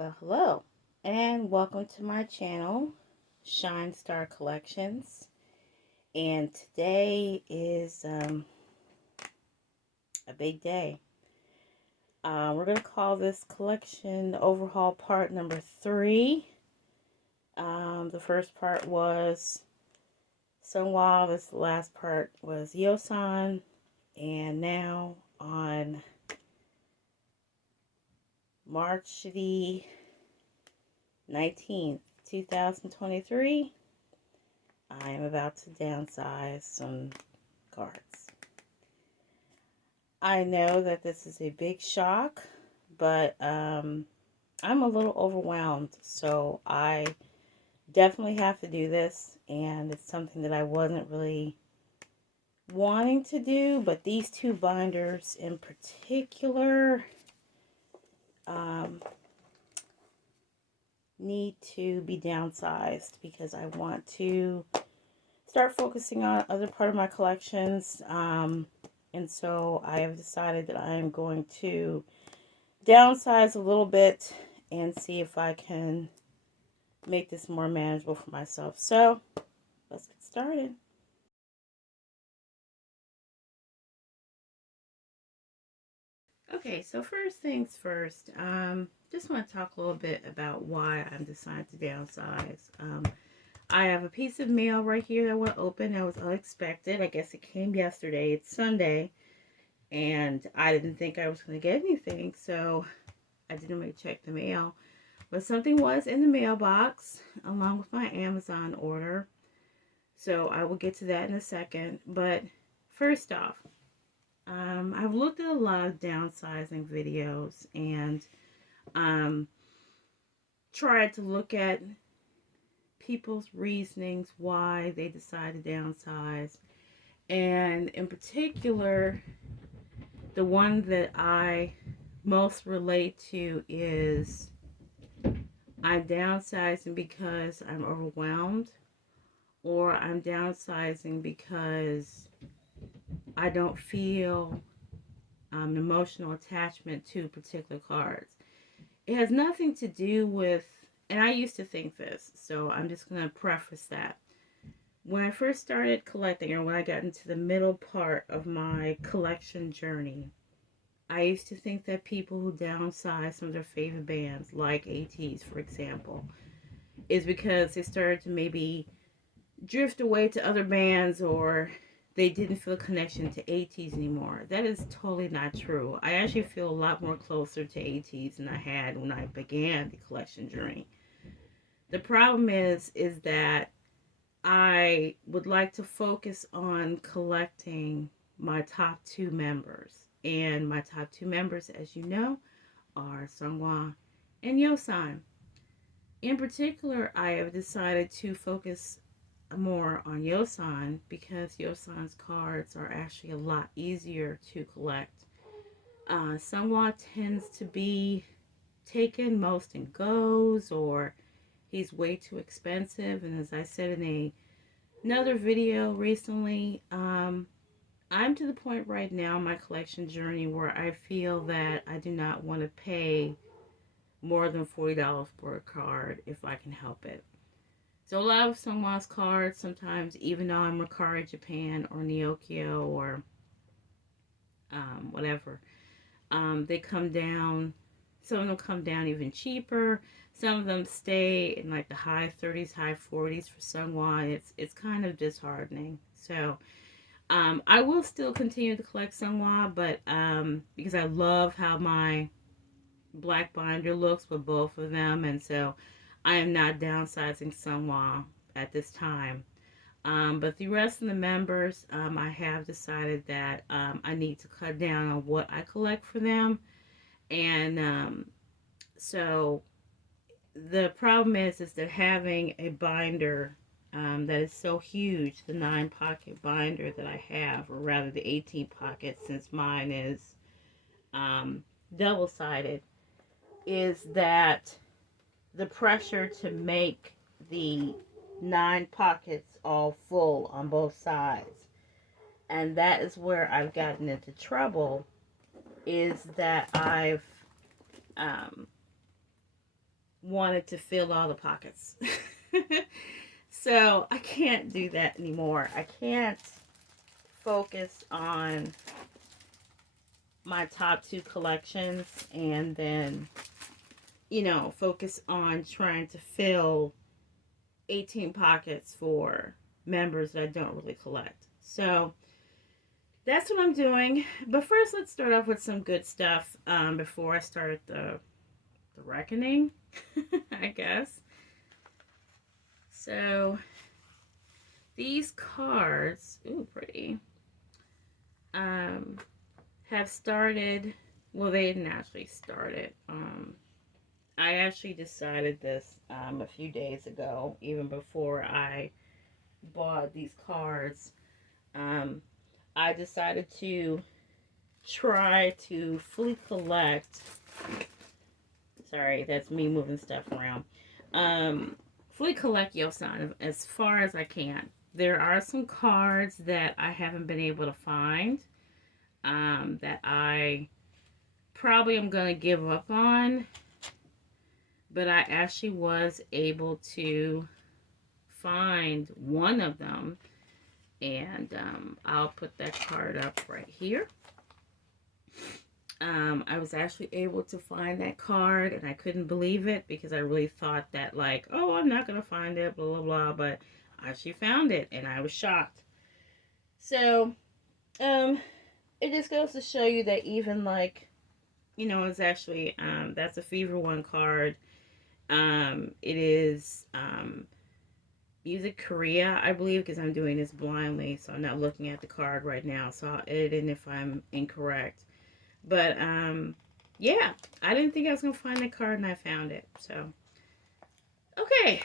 Well, hello, and welcome to my channel, Shine Star Collections. And today is a big day. We're going to call this collection Overhaul part number 3. The first part was Sunwa, this last part was Yosan, and now on March the 19th, 2023, I am about to downsize some cards. I know that this is a big shock, but I'm a little overwhelmed, so I definitely have to do this, and it's something that I wasn't really wanting to do, but these two binders in particular need to be downsized because I want to start focusing on other part of my collections, and so I have decided that I am going to downsize a little bit and see if I can make this more manageable for myself. So let's get started. Okay, so first things first, just want to talk a little bit about why I'm deciding to downsize. I have a piece of mail right here that I want to open. That was unexpected. I guess it came yesterday. It's Sunday, and I didn't think I was going to get anything, so I didn't really check the mail. But something was in the mailbox along with my Amazon order, so I will get to that in a second. But first off, I've looked at a lot of downsizing videos and tried to look at people's reasonings why they decide to downsize. And in particular, the one that I most relate to is I'm downsizing because I'm overwhelmed, or I'm downsizing because I don't feel emotional attachment to particular cards. It has nothing to do with, and I used to think this, so I'm just going to preface that. When I first started collecting, or when I got into the middle part of my collection journey, I used to think that people who downsize some of their favorite bands, like ATEEZ, for example, is because they started to maybe drift away to other bands, or they didn't feel a connection to ATEEZ anymore. That is totally not true. I actually feel a lot more closer to ATEEZ than I had when I began the collection journey. The problem is that I would like to focus on collecting my top 2 members. And my top 2 members, as you know, are Sunghwa and Yosan. In particular, I have decided to focus more on Yosan because Yosan's cards are actually a lot easier to collect. Sunghwa tends to be taken most in goes, or he's way too expensive. And as I said in another video recently, I'm to the point right now in my collection journey where I feel that I do not want to pay more than $40 for a card if I can help it. So a lot of Sunghwa's cards, sometimes even though I'm Mercari Japan or Neokyo or whatever, they come down. Some of them come down even cheaper. Some of them stay in like the high 30s, high 40s for Sunghwa. It's kind of disheartening. So I will still continue to collect Sunghwa, but because I love how my black binder looks with both of them, and so I am not downsizing Sunghwa at this time. But the rest of the members, I have decided that I need to cut down on what I collect for them. And so the problem is that having a binder that is so huge, the 9-pocket binder that I have, or rather the 18 pocket, since mine is double-sided, is that the pressure to make the 9 pockets all full on both sides. And that is where I've gotten into trouble, is that I've wanted to fill all the pockets. So I can't do that anymore. I can't focus on my top 2 collections and then, you know, focus on trying to fill 18 pockets for members that I don't really collect. So that's what I'm doing. But first, let's start off with some good stuff before I start the reckoning, I guess. So these cards, ooh, pretty, have started, well, they didn't actually start it. I actually decided this a few days ago, even before I bought these cards. I decided to try to fully collect, sorry, that's me moving stuff around, fully collect Yosan as far as I can. There are some cards that I haven't been able to find, that I probably am going to give up on, but I actually was able to find one of them, and I'll put that card up right here. I was actually able to find that card, and I couldn't believe it because I really thought that, like, oh, I'm not going to find it, blah, blah, blah, but I actually found it, and I was shocked. So, it just goes to show you that even, like, you know, it's actually, that's a Fever One card. It is, Music Korea, I believe, because I'm doing this blindly, so I'm not looking at the card right now, so I'll edit in if I'm incorrect. But, yeah, I didn't think I was going to find the card, and I found it. So, okay.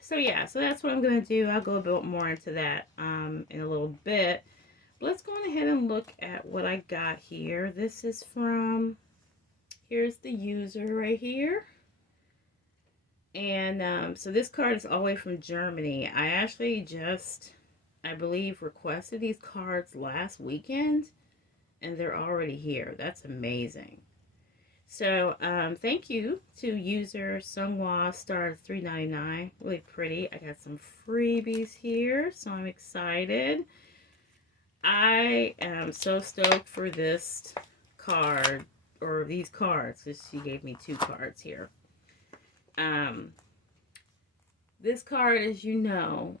So, yeah, so that's what I'm going to do. I'll go a bit more into that in a little bit. But let's go on ahead and look at what I got here. This is from, here's the user right here. And so this card is all the way from Germany. I actually just, I believe, requested these cards last weekend, and they're already here. That's amazing. So thank you to user Sunghwa star 399. Really pretty. I got some freebies here, so I'm excited. I am so stoked for this card, or these cards, because she gave me 2 cards here. This card, as you know,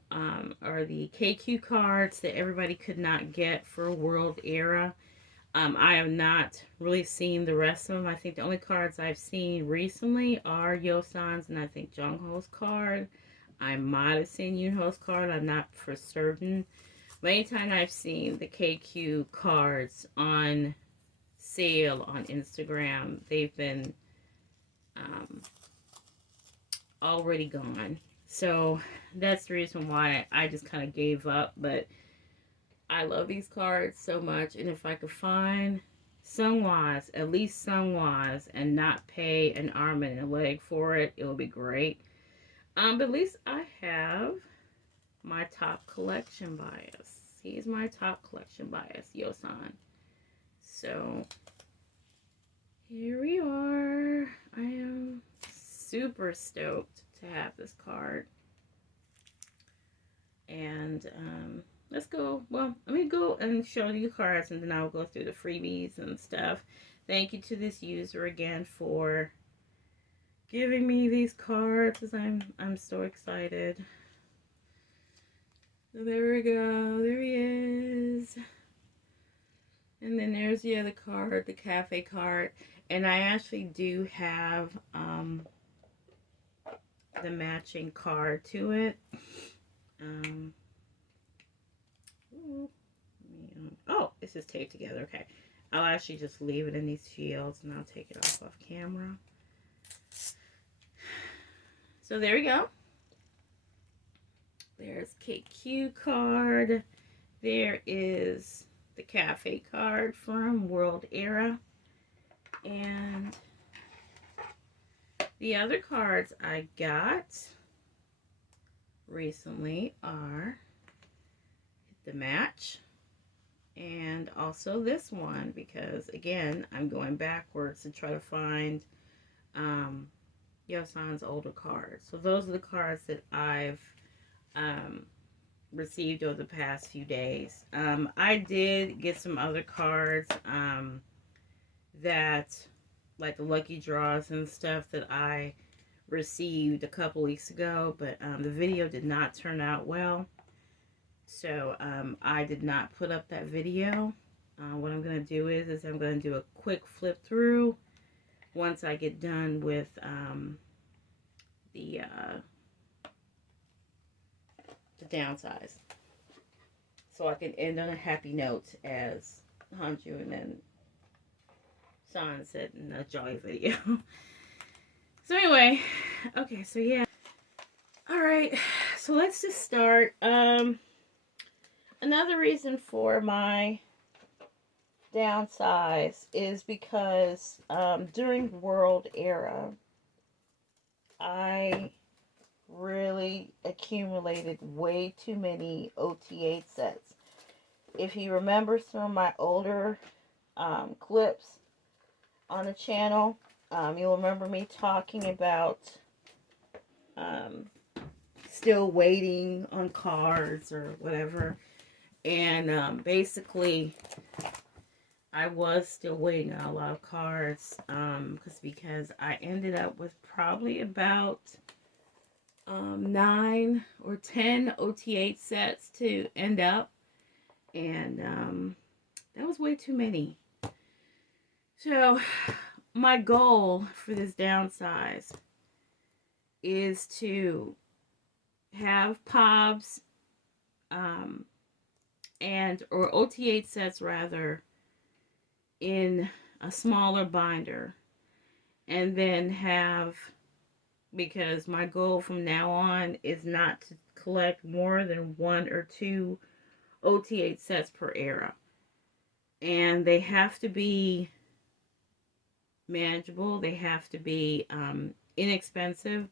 are the KQ cards that everybody could not get for World Era. I have not really seen the rest of them. I think the only cards I've seen recently are Yosan's and I think Jungho's card. I might have seen Yunho's card. I'm not for certain. But anytime I've seen the KQ cards on sale on Instagram, they've been already gone. So that's the reason why I just kind of gave up. But I love these cards so much. And if I could find Sunghwa's, at least Sunghwa's, and not pay an arm and a leg for it, it would be great. But at least I have my top collection bias. He's my top collection bias, Yosan. So here we are. I am super stoked to have this card. And let's go. Well, let me go and show you cards, and then I'll go through the freebies and stuff. Thank you to this user again for giving me these cards, because I'm so excited. So there we go. There he is. And then there's the other card, the cafe card. And I actually do have the matching card to it. Oh, this is taped together. Okay. I'll actually just leave it in these fields and I'll take it off camera. So there we go. There's KQ card. There is the cafe card from World Era. And the other cards I got recently are the match and also this one, because again I'm going backwards to try to find Yosan's older cards. So those are the cards that I've um, received over the past few days. I did get some other cards that, like the lucky draws and stuff that I received a couple weeks ago, but the video did not turn out well. So I did not put up that video. What I'm going to do is I'm going to do a quick flip through once I get done with the downsize. So I can end on a happy note, as Hanju and San said in a jolly video. So anyway, okay, so yeah. Alright, so let's just start. Another reason for my downsize is because during World Era, I really accumulated way too many OTA sets. If you remember some of my older clips on the channel, you'll remember me talking about still waiting on cards or whatever. And basically, I was still waiting on a lot of cards because I ended up with probably about 9 or 10 OTA sets to end up. And that was way too many. So my goal for this downsize is to have POBs or OTA sets rather in a smaller binder, and then have, because my goal from now on is not to collect more than 1 or 2 OTA sets per era, and they have to be manageable, they have to be inexpensive.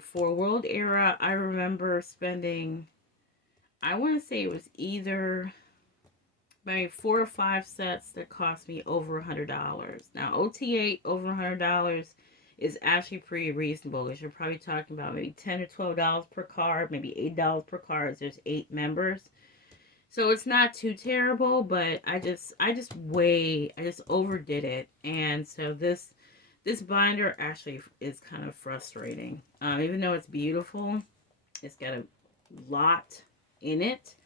For World Era, I remember spending, I want to say it was either maybe 4 or 5 sets that cost me over $100. Now, OTA over $100 is actually pretty reasonable, because you're probably talking about maybe $10 or $12 per card, maybe $8 per card. There's 8 members. So it's not too terrible, but I just overdid it. And so this binder actually is kind of frustrating. Even though it's beautiful, it's got a lot in it.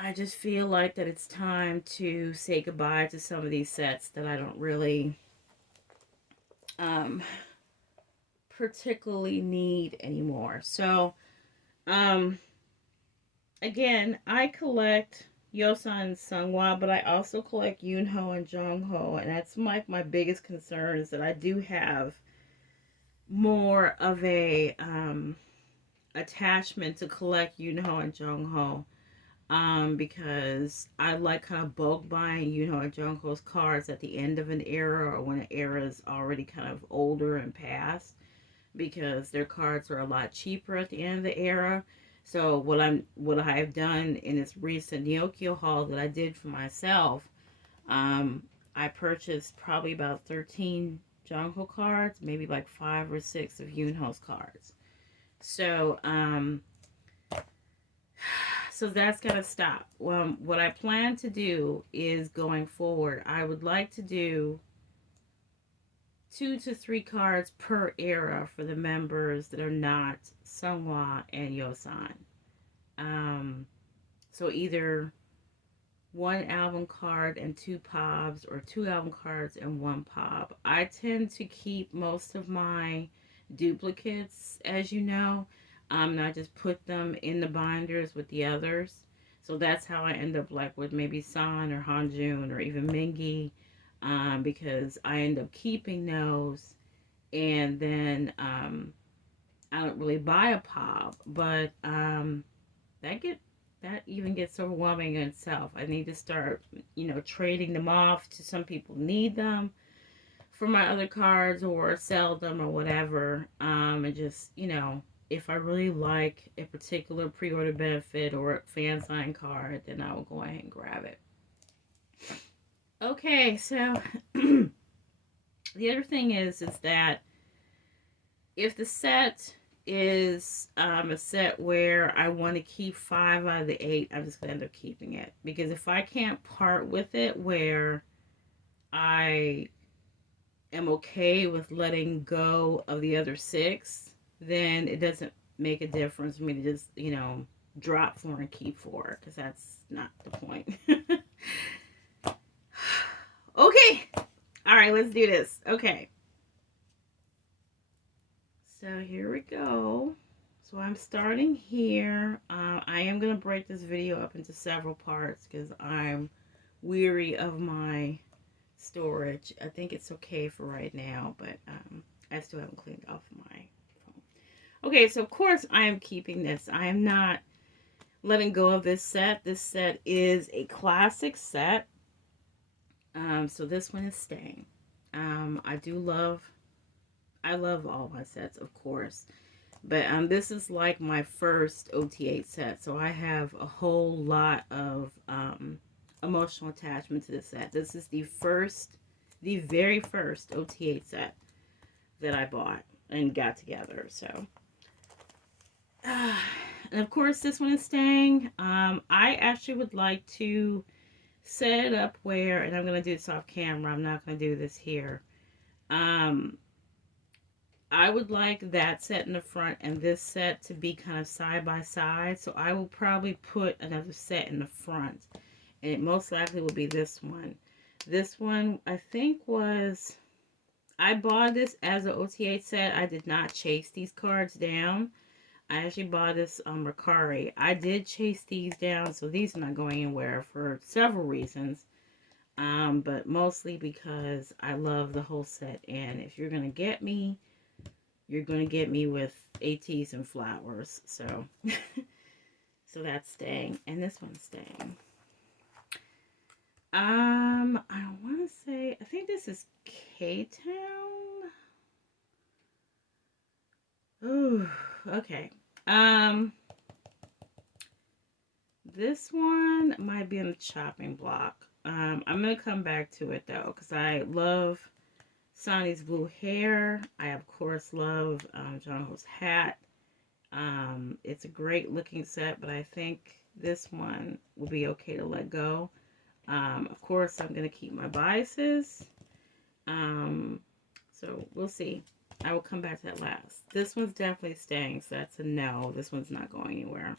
I just feel like that it's time to say goodbye to some of these sets that I don't really particularly need anymore. So, again, I collect Yosan and Sunghwa, but I also collect Yoonho and Jongho, and that's my biggest concern, is that I do have more of a attachment to collect Yoonho and Jongho. Because I like kind of bulk buying, Jungkook's cards at the end of an era, or when an era is already kind of older and past, because their cards are a lot cheaper at the end of the era. So what I have done in this recent Neokyo haul that I did for myself, I purchased probably about 13 Jungkook cards, maybe like 5 or 6 of Yoonho's cards. So so that's got to stop. Well, what I plan to do is, going forward, I would like to do 2 to 3 cards per era for the members that are not Sunghwa and Yosan. So either 1 album card and 2 POBs, or 2 album cards and 1 POB. I tend to keep most of my duplicates, as you know. And I just put them in the binders with the others. So that's how I end up, like with maybe San or Hanjun or even Mingi, because I end up keeping those, and then I don't really buy a POB, but that even gets overwhelming in itself. I need to start, trading them off to some people need them for my other cards, or sell them or whatever, and just, if I really like a particular pre-order benefit or a fan sign card, then I will go ahead and grab it. Okay, so the other thing is that if the set is a set where I want to keep 5 out of the 8, I'm just going to end up keeping it. Because if I can't part with it where I am okay with letting go of the other 6, then it doesn't make a difference for me to just, you know, drop 4 and keep 4, because that's not the point. Okay. All right, let's do this. Okay. So here we go. So I'm starting here. I am going to break this video up into several parts because I'm weary of my storage. I think it's okay for right now, but I still haven't cleaned off my phone. Okay, so of course I am keeping this. I am not letting go of this set. This set is a classic set. So this one is staying. I love all my sets, of course. But this is like my first OT8 set. So I have a whole lot of emotional attachment to this set. This is the very first OT8 set that I bought and got together. So, and of course this one is staying. I actually would like to set it up where, and I'm going to do this off camera. I'm not going to do this here. I would like that set in the front and this set to be kind of side by side. So I will probably put another set in the front. And it most likely will be this one. This one, I think I bought this as an OTA set. I did not chase these cards down. I actually bought this on Mercari. I did chase these down, so these are not going anywhere for several reasons. But mostly because I love the whole set. And if you're going to get me, you're going to get me with ATEEZ and flowers. So, so that's staying. And this one's staying. I want to say, I think this is K-Town. Ooh, okay. This one might be on the chopping block. I'm going to come back to it, though, because I love Sonny's blue hair. I, of course, love John Ho's hat. It's a great looking set, but I think this one will be okay to let go. Of course, I'm going to keep my biases. So we'll see. I will come back to that last. This one's definitely staying, so that's a no. This one's not going anywhere.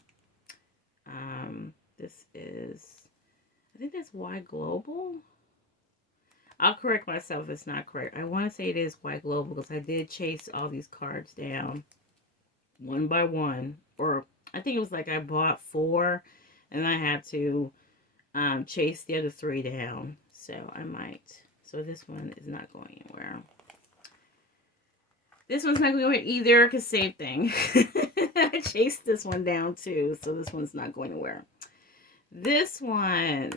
This is, I think that's Y Global. I'll correct myself if it's not correct. I want to say it is Y Global because I did chase all these cards down one by one. Or I think it was like I bought 4 and I had to chase the other 3 down. So I might. So this one is not going anywhere. This one's not going anywhere either because same thing. I chased this one down too. So this one's not going anywhere. This one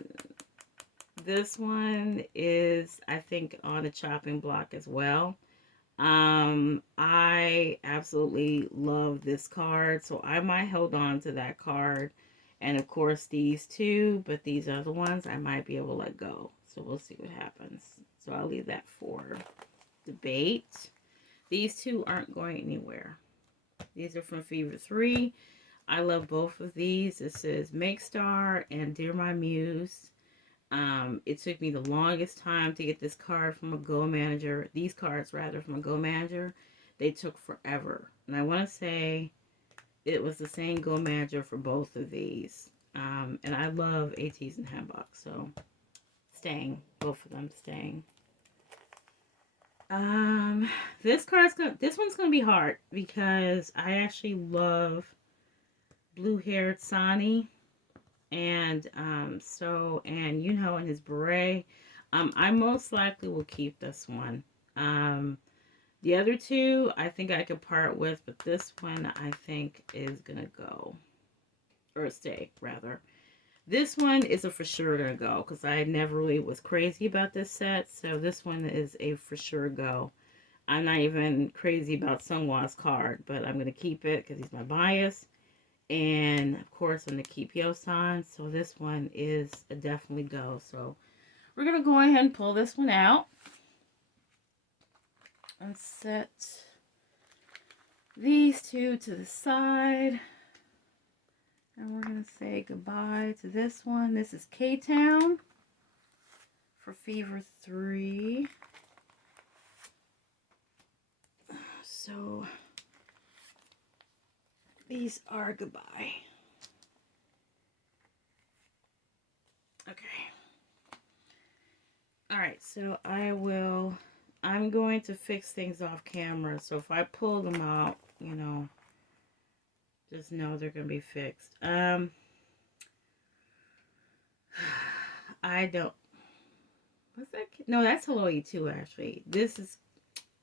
is, I think, on the chopping block as well. I absolutely love this card, so I might hold on to that card. And of course these two, but these other ones I might be able to let go. So we'll see what happens. So I'll leave that for debate. These two aren't going anywhere. These are from Fever 3. I love both of these. This is Make Star and Dear My Muse. It took me the longest time to get this card from a Go Manager. These cards, rather, from a Go Manager. They took forever. And I want to say it was the same Go Manager for both of these. And I love ATEEZ and Handbook. So, staying. Both of them staying. This one's going to be hard. Because I actually love blue-haired Sonny. And and you know, in his beret, I most likely will keep this one. The other two I think I could part with, but this one I think is gonna go, or stay rather. This one is a for sure gonna go because I never really was crazy about this set, so this one is a for sure go. I'm not even crazy about Sunwa's card, but I'm gonna keep it because he's my bias. And of course I'm going to keep Yosan. So this one is a definitely go. So we're going to go ahead and pull this one out. And set these two to the side. And we're going to say goodbye to this one. This is K-Town for Fever 3. So these are goodbye. Okay. Alright, so I'm going to fix things off camera. So if I pull them out, you know, just know they're going to be fixed. I don't, what's that? No, that's Hello 82 actually. This is,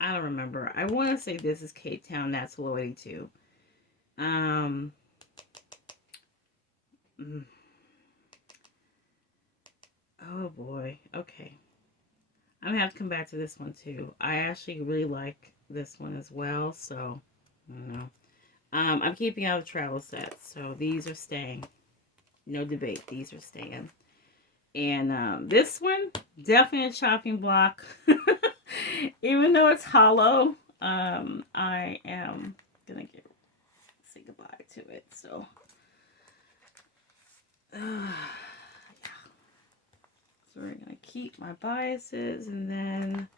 I don't remember. I want to say this is Cape Town, that's Hello 82. Oh boy, okay. I'm going to have to come back to this one too. I actually really like this one as well, so, I don't know. I'm keeping out the travel sets, so these are staying. No debate, these are staying. And this one, definitely a chopping block. Even though it's hollow, I am gonna say goodbye to it. So, yeah. So we're gonna keep my biases, and then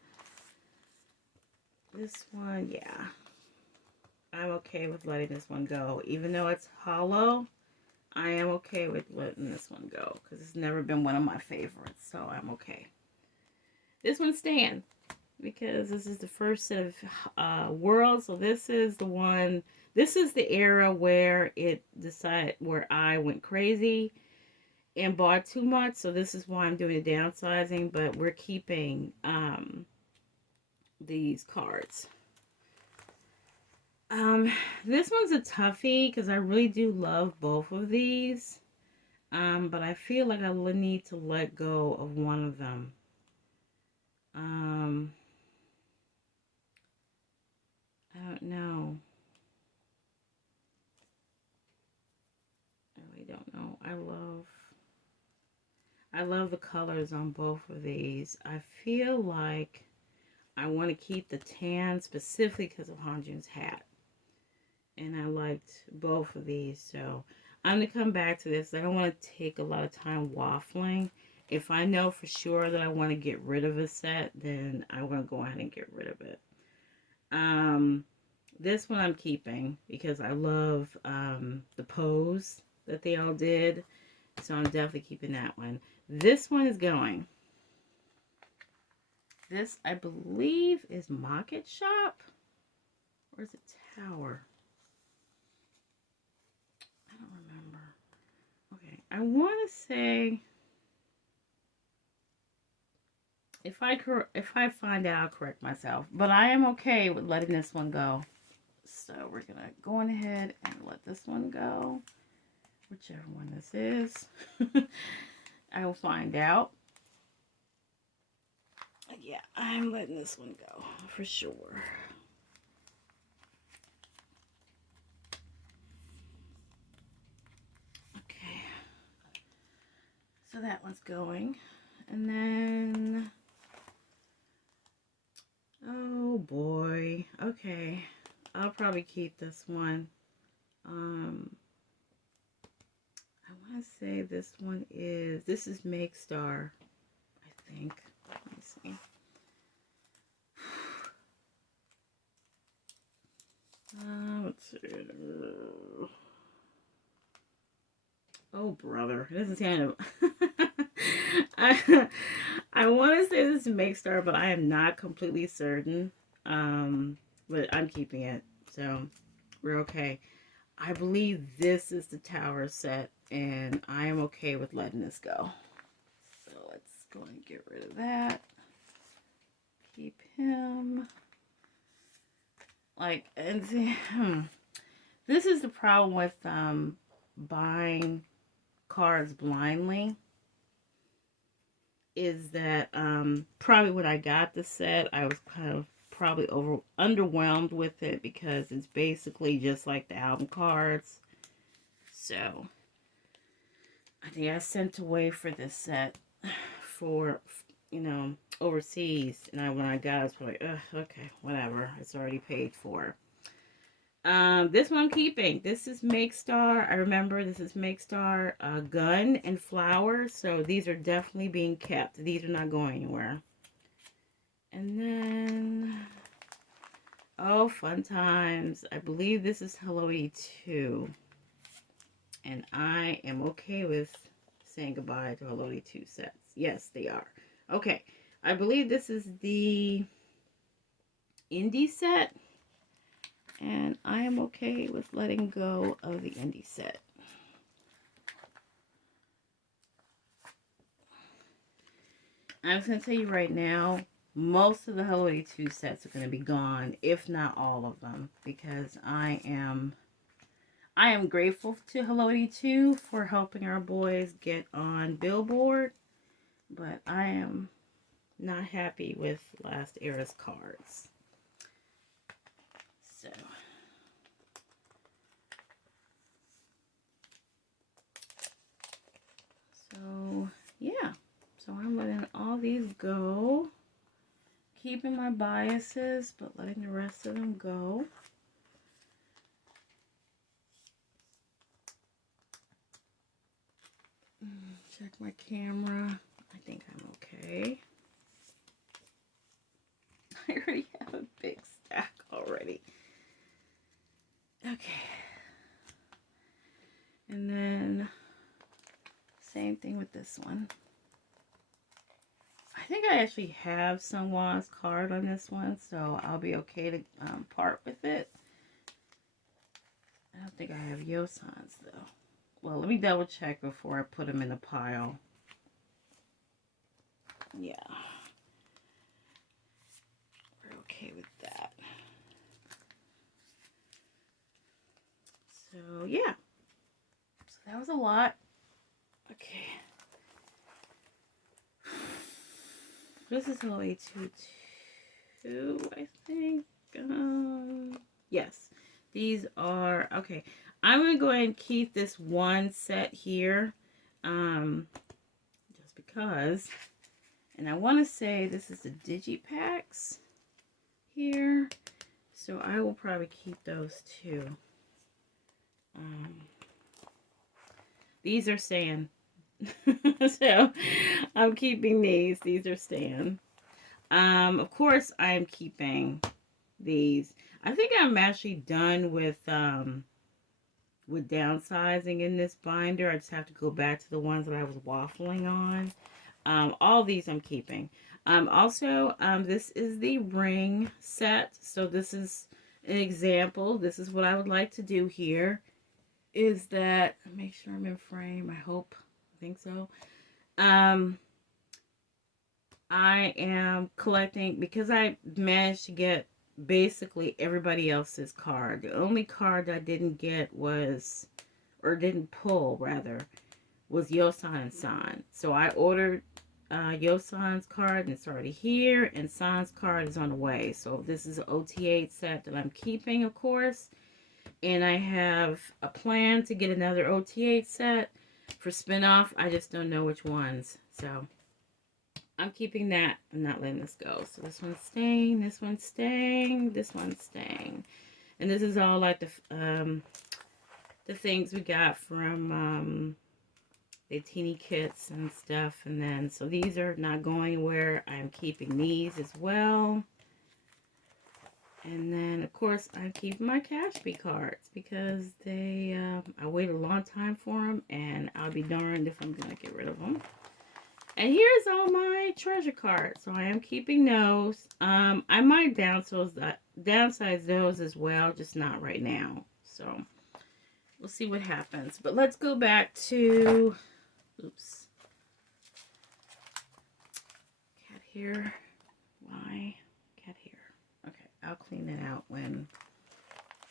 this one, yeah, I'm okay with letting this one go, even though it's hollow. I am okay with letting this one go because it's never been one of my favorites, so I'm okay. This one's staying because this is the first set of worlds, so this is the one, this is the era where where I went crazy and bought too much, so this is why I'm doing the downsizing, but we're keeping these cards. This one's a toughie because I really do love both of these. But I feel like I need to let go of one of them. I don't know. I really don't know. I love the colors on both of these. I feel like I want to keep the tan specifically because of Hanjun's hat. And I liked both of these, so I'm going to come back to this. I don't want to take a lot of time waffling. If I know for sure that I want to get rid of a set, then I want to go ahead and get rid of it. This one I'm keeping because I love the pose that they all did. So I'm definitely keeping that one. This one is going. This, I believe, is Market Shop. Or is it Tower? I don't remember. Okay, I want to say, if I find out, I'll correct myself. But I am okay with letting this one go. So we're gonna go on ahead and let this one go, whichever one this is. I will find out. Yeah, I'm letting this one go for sure. So that one's going. And then, oh boy. Okay. I'll probably keep this one. I want to say this is Make Star, I think. Let me see. Let's see. Oh, brother. It doesn't sound... I want to say this is Make Star, but I am not completely certain. But I'm keeping it. So, we're okay. I believe this is the Tower set, and I am okay with letting this go. So, let's go and get rid of that. Keep him. Like, and see, this is the problem with buying cards blindly, is that probably when I got the set, I was kind of probably underwhelmed with it because it's basically just like the album cards. So I think I sent away for this set for, you know, overseas, and when I got it, I was like, okay, whatever, it's already paid for. This one I'm keeping. This is Make Star. I remember this is Make Star Gun and Flowers. So these are definitely being kept. These are not going anywhere. And then, oh, fun times. I believe this is Hello Kitty 2. And I am okay with saying goodbye to Hello Kitty 2 sets. Yes, they are. Okay. I believe this is the indie set. And I am okay with letting go of the indie set. I'm just going to tell you right now, most of the Hello Kitty 2 sets are going to be gone, if not all of them, because I am grateful to Hello Kitty 2 for helping our boys get on Billboard, but I am not happy with last era's cards. So yeah. So I'm letting all these go. Keeping my biases, but letting the rest of them go. Check my camera. I think I'm okay. I already have a big stack already. Okay. And then same thing with this one. I think I actually have Sunwa's card on this one, so I'll be okay to part with it. I don't think I have Yosan's though. Well, let me double check before I put them in the pile. Yeah. We're okay with that. So, yeah. So that was a lot. Okay. This is only 2, I think. Yes. These are, okay. I'm going to go ahead and keep this one set here. Just because. And I want to say this is the Digipacks here. So I will probably keep those too. These are staying. So I'm keeping these. These are staying. Of course I'm keeping these. I think I'm actually done with downsizing in this binder. I just have to go back to the ones that I was waffling on. All these I'm keeping. Also, this is the ring set. So this is an example. This is what I would like to do here. Is that, make sure I'm in frame. I hope. I think so. I am collecting, because I managed to get basically everybody else's card. The only card I didn't get was, or didn't pull rather, was Yosan and San. So I ordered Yosan's card and it's already here, and San's card is on the way. So this is an OT8 set that I'm keeping, of course. And I have a plan to get another OT8 set for spin-off. I just don't know which ones. So I'm keeping that. I'm not letting this go. So this one's staying, this one's staying, this one's staying. And this is all like the things we got from the teeny kits and stuff. And then, so these are not going anywhere. I'm keeping these as well. And then, of course, I'm keeping my Cashby cards because they, I waited a long time for them, and I'll be darned if I'm going to get rid of them. And here's all my treasure cards. So I am keeping those. I might downsize those as well, just not right now. So we'll see what happens. But let's go back to, oops. Cat here. Why? Cat here. Okay, I'll clean it out when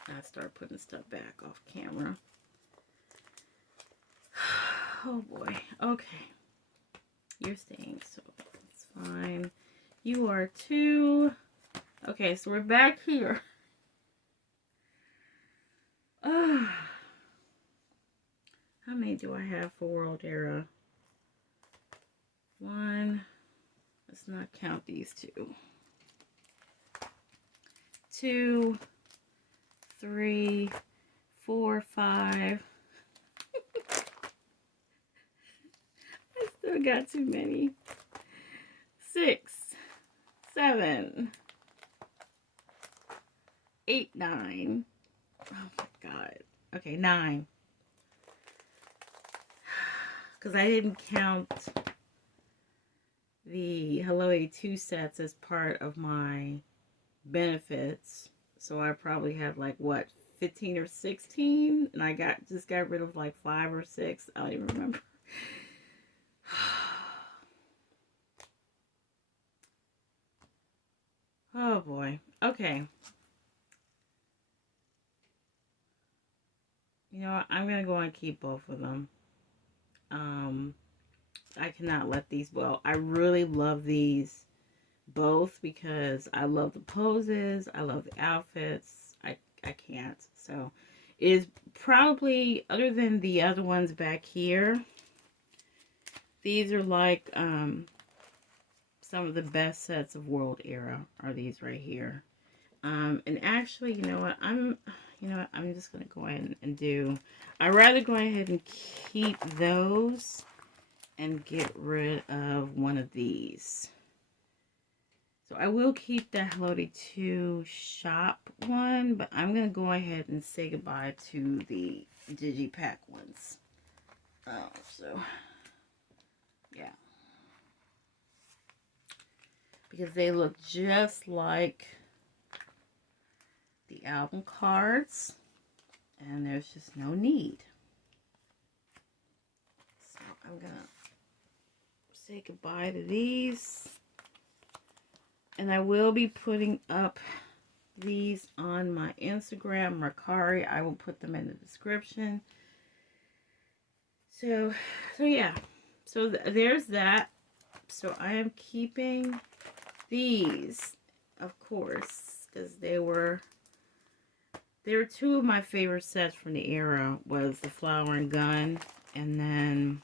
I start putting stuff back off camera. Oh boy. Okay. You're staying, so it's fine. You are too. Okay, so we're back here. How many do I have for World Era? 1. Let's not count these 2. 2, 3, 4, 5. I still got too many. 6, 7, 8, 9. Oh my God. Okay, 9. Because I didn't count the Hello A2 sets as part of my benefits. So I probably have like, what, 15 or 16? And I just got rid of like 5 or 6. I don't even remember. Oh boy. Okay. You know what? I'm going to go and keep both of them. I cannot let these, well, I really love these both because I love the poses. I love the outfits. I can't. So it is probably, other than the other ones back here, these are like some of the best sets of world era are these right here. And actually, you know what? I'm just going to go ahead and do, I'd rather go ahead and keep those and get rid of one of these. So I will keep the Hello Day 2 shop one, but I'm going to go ahead and say goodbye to the Digipack ones. So, yeah. Because they look just like the album cards, and there's just no need. So I'm going to say goodbye to these. And I will be putting up these on my Instagram, Mercari. I will put them in the description. So yeah. So there's that. So I am keeping these, of course, because they were two of my favorite sets from the era. Was the Flower and Gun, and then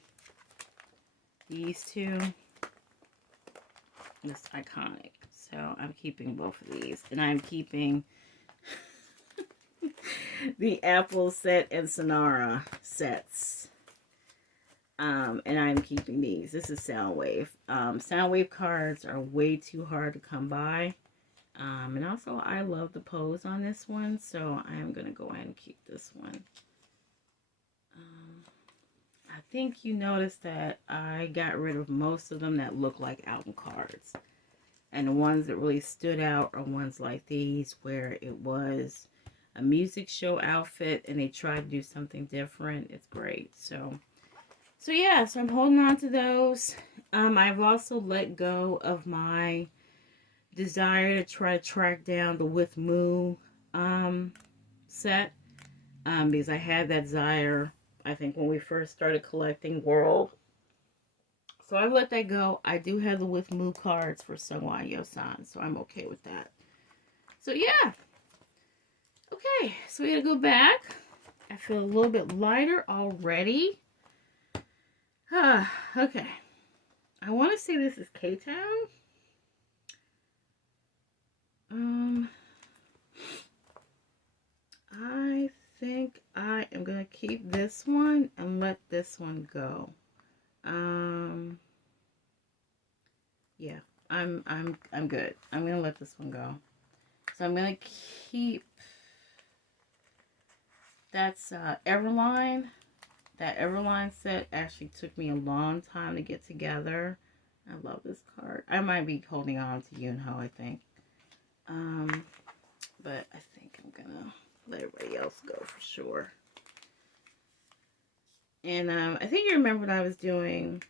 these two. It's iconic. So I'm keeping both of these. And I'm keeping the Apple set and Sonara sets. And I'm keeping these. This is Soundwave. Soundwave cards are way too hard to come by. And also I love the pose on this one. So I am going to go ahead and keep this one. I think you noticed that I got rid of most of them that look like album cards. And the ones that really stood out are ones like these, where it was a music show outfit and they tried to do something different. It's great. So yeah, so I'm holding on to those. I've also let go of my desire to try to track down the With Moo set. Because I had that desire, I think, when we first started collecting World. So I let that go. I do have the With Moo cards for Sungwa Yosan, so I'm okay with that. So yeah. Okay, so we gotta go back. I feel a little bit lighter already. Okay. I want to say this is K-Town. I think I am gonna keep this one and let this one go. Yeah, I'm good. I'm gonna let this one go. So I'm gonna keep, that's Everline. That Everline set actually took me a long time to get together. I love this card. I might be holding on to Yunho, I think. But I think I'm gonna let everybody else go for sure. And I think you remember when I was doing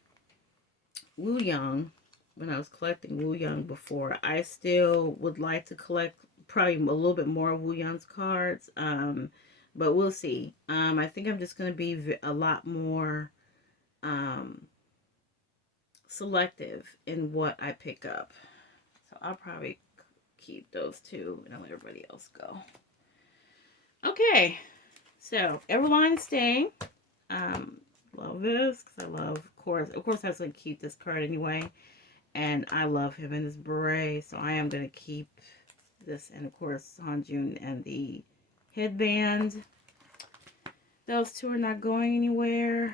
Wu Young, when I was collecting Wu Young before. I still would like to collect probably a little bit more Wu Young's cards. But we'll see. I think I'm just going to be a lot more selective in what I pick up. So I'll probably keep those two and I'll let everybody else go. Okay. So Everline is staying. Love this because I love, of course I was going to keep this card anyway. And I love him in his beret. So I am going to keep this. And of course, Hanjun and the headband. Those two are not going anywhere.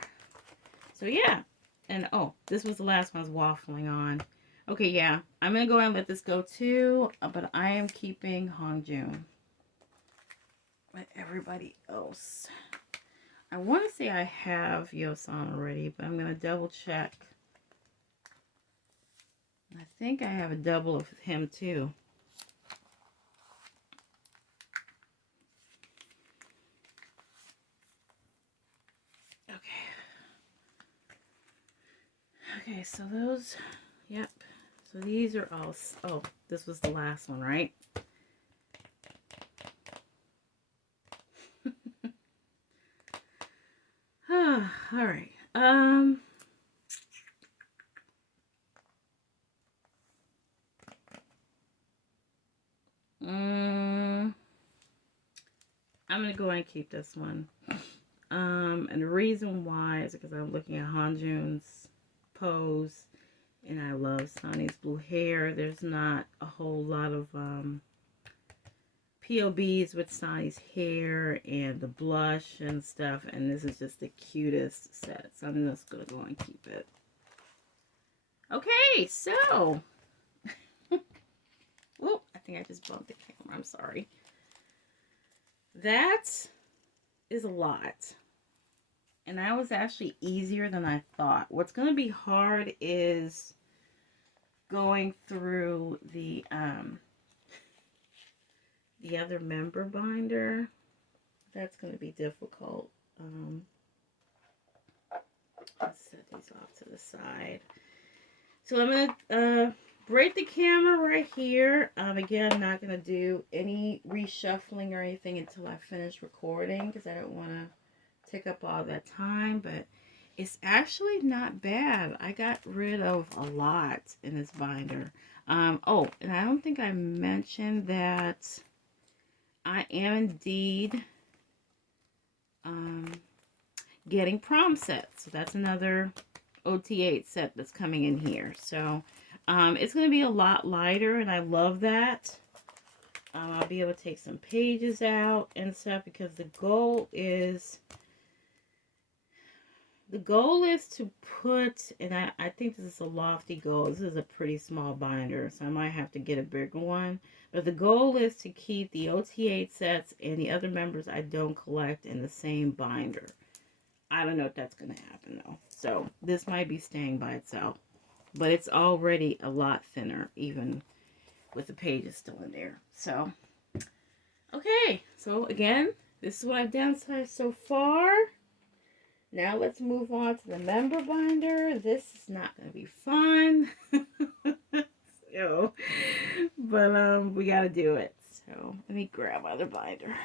So yeah. And oh, this was the last one I was waffling on. Okay, yeah. I'm going to go ahead and let this go too. But I am keeping Hongjun. But everybody else. I want to say I have Yosan already, but I'm going to double check. I think I have a double of him too. Okay, so those, yep. So these are all, oh, this was the last one, right? All right. I'm going to go ahead and keep this one. And the reason why is because I'm looking at Hanjun's pose, and I love Sunny's blue hair. There's not a whole lot of POBs with Sunny's hair and the blush and stuff, and this is just the cutest set, so I'm just going to go and keep it. Okay, so, oh, I think I just bumped the camera, I'm sorry. That is a lot. And that was actually easier than I thought. What's going to be hard is going through the other member binder. That's going to be difficult. Let's set these off to the side. So I'm going to break the camera right here. Again, I'm not going to do any reshuffling or anything until I finish recording because I don't want to take up all that time, but it's actually not bad. I got rid of a lot in this binder. Oh, and I don't think I mentioned that I am indeed getting prom sets. So that's another OT8 set that's coming in here. So it's going to be a lot lighter, and I love that. I'll be able to take some pages out and stuff because the goal is to put, and I think this is a lofty goal. This is a pretty small binder, so I might have to get a bigger one. But the goal is to keep the OT8 sets and the other members I don't collect in the same binder. I don't know if that's going to happen, though. So this might be staying by itself. But it's already a lot thinner, even with the pages still in there. So, okay. So, again, this is what I've downsized so far. Now let's move on to the member binder. This is not going to be fun. So, but we got to do it. So let me grab my other binder.